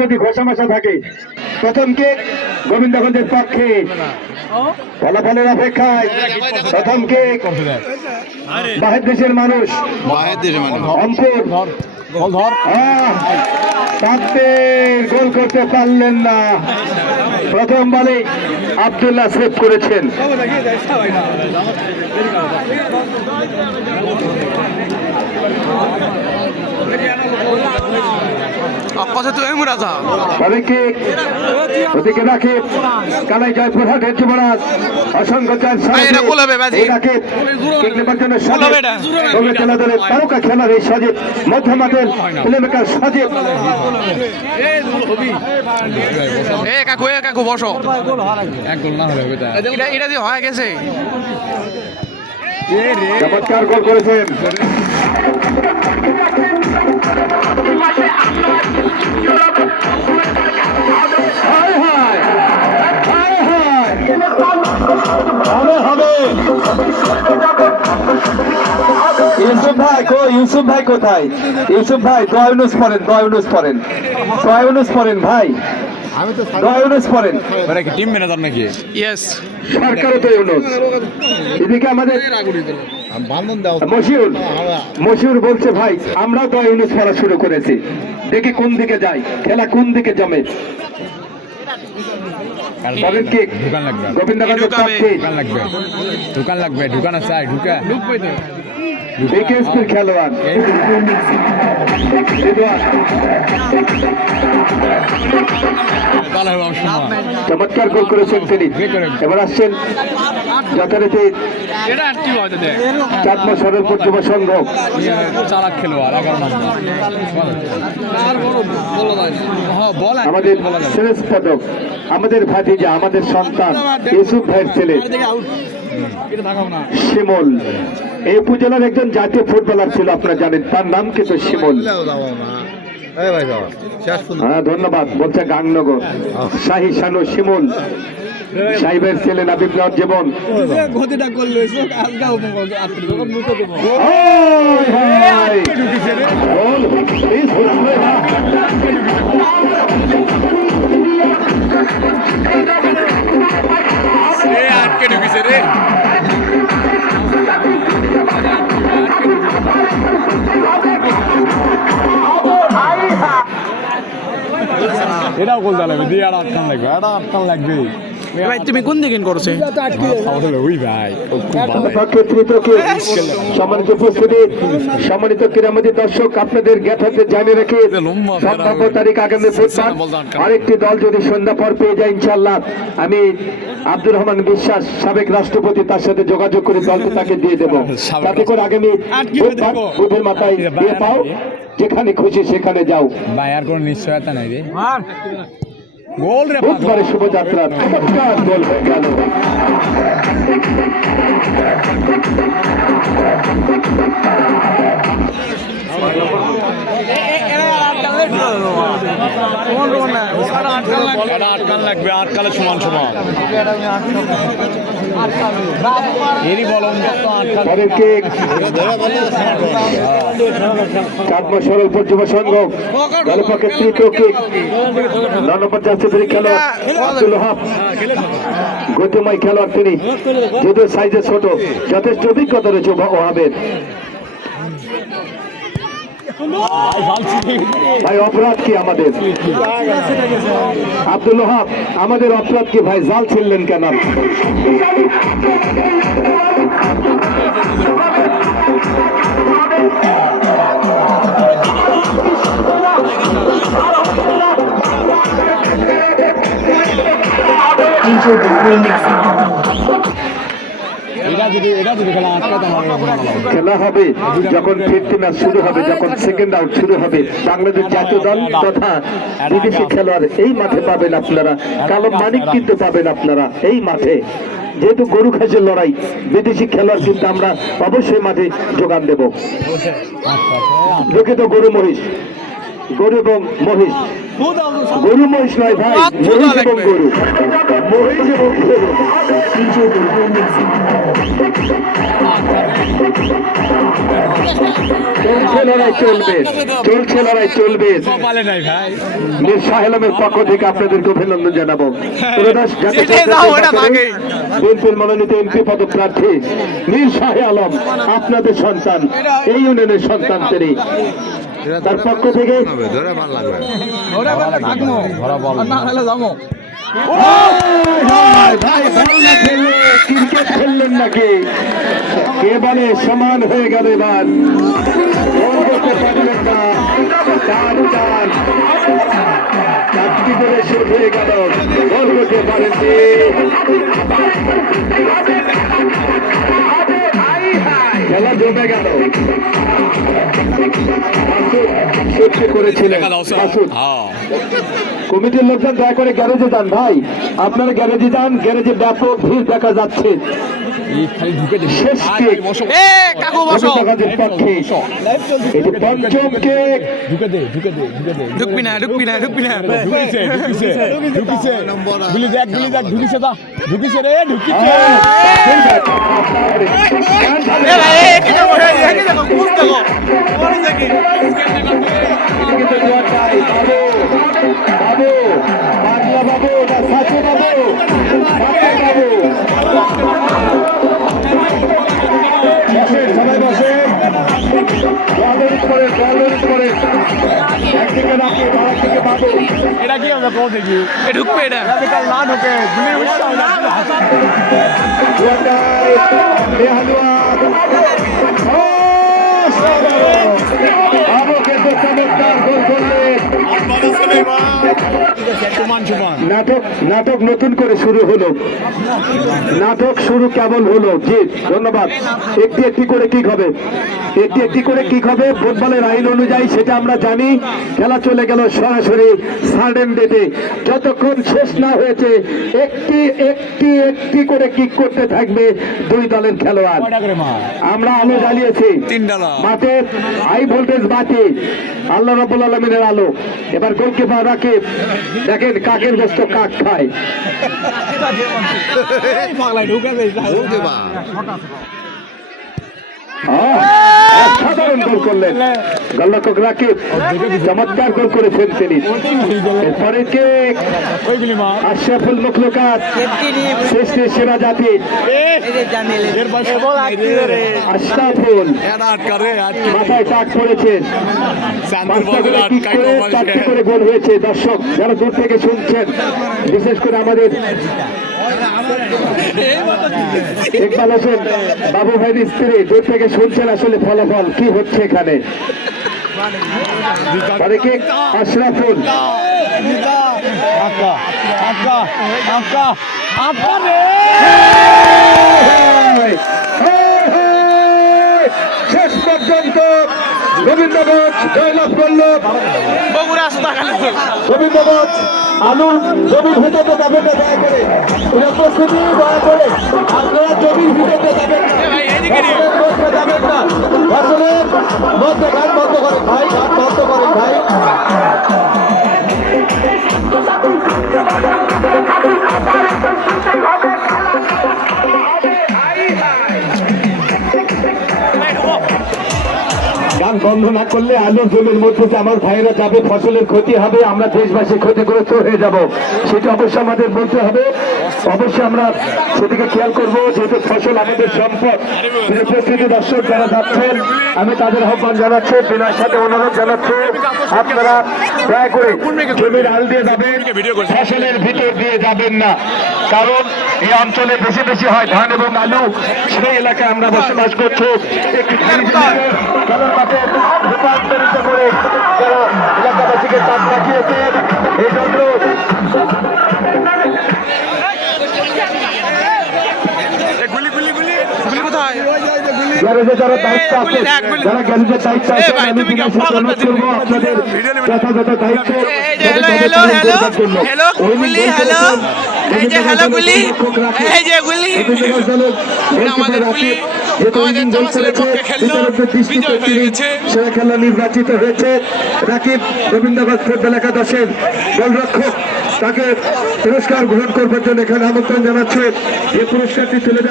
যদি ঘোষামাশা থাকে প্রথম কিক গোবিন্দগঞ্জের পক্ষে। ফলাফলের অপেক্ষায় প্রথম কিক বাহির দেশের মানুষ অঙ্কুর গোল করতে পারলেন না। প্রথম বলে আব্দুল্লাহ সেভ করেছেন। ওদিকে রাকিব কালাই জয়পুরহাটের যুবরাজ অসংখ্য তারকা খেলার এই সজীব মধ্যমাঠের প্লেমেকার সজীব কাকু বসো এটা যে হয়ে গেছে চমৎকার গোল করেছেন। ইউসুফ ভাই কোথায়? ইউসুফ ভাই দয়নুস পড়েন ভাই, দয়নুস পড়েন। টিম ম্যানেজার নাকি? ইয়েস, সরকারও তো ইউনুস। এদিকে আমাদের মশিউর বলছে ভাই আমরা তো ইউনুস খেলা শুরু করেছি, দেখি কোন দিকে যাই, খেলা কোন দিকে জমে। দোকান লাগবে ঢুকানো চাই ঢুকা খেলোয়াড় চমৎকার গোল করেছেন তিনি। এবার আসছেন যথারীতি চাঁদমা সরলপুর যুব সংঘ চালাক খেলোয়াড় আমাদের সেরেস পদক আমাদের ভাতিজা আমাদের সন্তান ইউসুফ ভাইয়ের ছেলে শিমুল এই উপজেলার একজন জাতীয় ফুটবলার ছিল, আপনারা জানেন তার নাম কিন্তু শিমুল। হ্যাঁ ধন্যবাদ। বলছে গাংনগর শাহী শানু শিমুল সাহেবের ছেলে নাবিব জীবন। আটকে ঢুকেছে রে। এটাও গোল লাগবে দিয়ে আর আটকান লাগবে, আর আটকান লাগবে। ভাই তুমি কোন দিকে করছে? ওই ভাই সম্মানিত উপস্থিতি, সম্মানিত ক্রীড়ামোদী দর্শক, আপনাদের জ্ঞাতার্থে জানিয়ে রেখে সম্ভাব্য তারিখ আগামী বুধবার আরেকটি দল যদি সন্ধ্যা পর পেয়ে যায় ইনশাল্লাহ আমি আব্দুর রহমান বিশ্বাস সাবেক রাষ্ট্রপতি তার সাথে যোগাযোগ করে দলটি তাকে দিয়ে দেবো, তাতে করে আগামী বুধবার বুধের মাথায় দিয়ে পাও, যেখানে খুশি সেখানে যাও। ভাই আর কোনো নিশ্চয়তা নাই রে। বুধবারের শুভযাত্রা চমৎকার গোল হয়ে গেল। আটকান লাগবে, আটকালে সমান সমান এরই বলুন চাঁদমা সরলপুর যুব সংঘ দলের পক্ষে তৃতীয় কিক 9 নম্বর জাতীয় খেলোয়াড় আব্দুল ওহাব, গতিময় খেলোয়াড় তিনি, যদিও সাইজে ছোট, যথেষ্ট অভিজ্ঞতা রয়েছে ওহাবের। ভাই অপরাধ কি আমাদের? আব্দুল ওহাব আমাদের অপরাধ কি ভাই? জাল ছিললেন কেন? খেলা হবে যখন 50 ম্যাচ শুরু হবে, যখন সেকেন্ড আউট শুরু হবে, বাংলাদেশ জাতীয় দল তথা বিদেশি খেলোয়াড় এই মাঠে পাবেন আপনারা, কালো মানিক কিন্তু পাবেন আপনারা এই মাঠে। যেহেতু গরু খাসের লড়াই, বিদেশি খেলোয়াড় কিন্তু আমরা অবশ্যই মাঠে যোগান দেব। দুঃখিত গরু মহিষ গরু এবং মহিষ, গরু মহিষ নয় ভাই, মহিষ এবং গরু, মহিষ এবং গরু। চলছে লড়াই চলবে, চলছে লড়াই চলবে। মীর শাহ আলমের পক্ষ থেকে আপনাদেরকে অভিনন্দন জানাবো। বিএনপির মনোনীত এমপি পদপ্রার্থী মীর শাহ আলম আপনাদের সন্তান, এই ইউনিয়নের সন্তান তিনি। তার পক্ষ থেকে ক্রিকেট খেললেন নাকি? কে বলে সমান হয়ে গেল এবার, করতে পারলেন না। চারটি করে শেষ হয়ে গেল, গোল করতে পারেননি। খেলা জমে গেল। করেছিলেন কমিটির লোকজন দয়া করে গ্যারেজে যান ভাই, আপনারা গ্যারেজে যান, গ্যারেজে ব্যাপক ভিড় দেখা যাচ্ছে। শেষ কেক কাজের পক্ষে এটি পঞ্চম কেক। ঢুকবি না ঢুকিছে রে, ঢুকিছে। বাবু পাগলা বাবু না সাচু বাবু, বাবু বসেন, সবাই বসেন, করে একদিকে রাখি, আরেকদিকে বাবু। এটা কি হবে? কোন দেখি ঢুকবে, এটা না ঢুকে নাটক নতুন করে শুরু হলো, নাটক শুরু কেমন হলো? জি ধন্যবাদ। একটি একটি করে কি হবে, একটি একটি করে কি হবে ফুটবলের আইন অনুযায়ী সেটা আমরা জানি। খেলা চলে গেল সরাসরি সাডেন ডেটে, যতক্ষণ শেষ না হয়েছে একটি একটি একটি করে কিক করতে থাকবে দুই দলের খেলোয়াড়। আমরা আলো জ্বালিয়েছি মাঠে, হাই ভোল্টেজ বাতি, আল্লাহ রাব্বুল আলামিনের আলো। এবার গোলকিপার রাকিব, দেখেন কাকের গোস্ত কাক খায়। সাধারণ গোল করলেন গোলরক্ষক রাকিব, চমৎকার গোল করেছেন তিনি। এরপরে কে আশরাফুল মখলুকাত, সৃষ্টির সেরা জাতি আশরাফুল, মাথায় টাক পড়েছেন, চারটি করে গোল হয়েছে। দর্শক যারা দূর থেকে শুনছেন, বিশেষ করে আমাদের ইকবাল হোসেন বাবু ভাইয়ের স্ত্রী দূর থেকে শুনছেন আসলে ফলাফল কি হচ্ছে এখানে। আশরাফুল শেষ পর্যন্ত গোবিন্দগঞ্জ জয়লাভ করল। গোবিন্দগঞ্জ আলু জমির ভিতরে যাবেন না, দয়া করে প্রস্তুতি, দয়া করে আপনারা জমির ভিতরে যাবেন না, যাবেন না, ফসলের মধ্যে ঘাট বন্ধ করেন ভাই, ঘাট বন্ধ করেন ভাই। গান বন্ধ না করলে আলুর জমির মধ্যে যে আমার ভাইরা যাবে, ফসলের ক্ষতি হবে, আমরা দেশবাসী ক্ষতিগ্রস্ত হয়ে যাব, সেটা অবশ্যই আমাদের বলতে হবে। অবশ্যই আমরা সেদিকে খেয়াল করবো, যেহেতু ফসল আমাদের সম্পদ। উপস্থিত দর্শক যারা যাচ্ছেন, আমি তাদের আহ্বান জানাচ্ছি, বিনয়ের সাথে অনুরোধ জানাচ্ছি, আপনারা দয়া করে জমির আল দিয়ে যাবেন, ফসলের ভিতর দিয়ে যাবেন না। কারণ এই অঞ্চলে বেশি বেশি হয় ধান এবং আলু, সেই এলাকায় আমরা বসবাস করছি। একটি রূপান্তরিত করে যারা এলাকাবাসীকে চাপ রাখিয়েছেন, এই জন্য যারা দায়িত্ব আছে, যারা গ্যারেজের দায়িত্ব আছে, আমি বিনয়ের সাথে অনুরোধ করবো আপনাদের যথাযথ দায়িত্ব এই যে হ্যালো গুলি, এই যে গুলি, আমাদের গুলি আমাদের জামাসেলের পক্ষে খেললো, বিজয় হয়ে গেছে। সেরা খেলা নির্বাচিত হয়েছে রাকিব রবীন্দ্রগঞ্জ ফুটবল একাদশের গোলরক্ষক। তাকে পুরস্কার গ্রহণ করবার জন্য এখানে আমন্ত্রণ জানাচ্ছে। এই পুরস্কারটি তুলে